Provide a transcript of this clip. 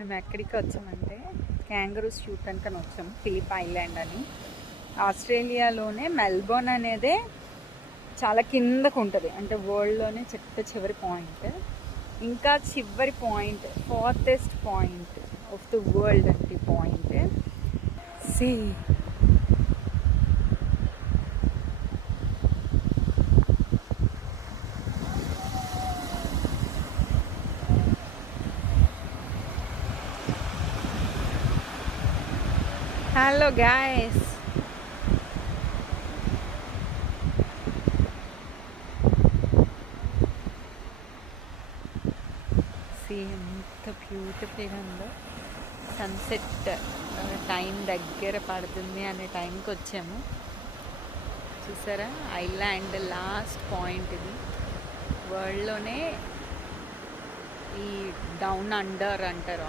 మేము ఎక్కడికి వచ్చామంటే క్యాంగరూస్ చూడటానికి అని వచ్చాం. ఫిలిప్ ఐలాండ్ అని ఆస్ట్రేలియాలోనే మెల్బోర్న్ అనేదే చాలా కిందకు ఉంటుంది. అంటే వరల్డ్లోనే చివరి పాయింట్, ఇంకా చివరి point, farthest point of the world అంటే పాయింట్ సి. హలో గాయస్, ఎంత బ్యూటిఫుల్గా ఉందో. సన్సెట్ టైం దగ్గర పడుతుంది అనే టైంకి వచ్చాము. చూసారా, ఐలాండ్ లాస్ట్ పాయింట్ ఇది. వరల్డ్లోనే ఈ డౌన్ అండర్ అంటారు.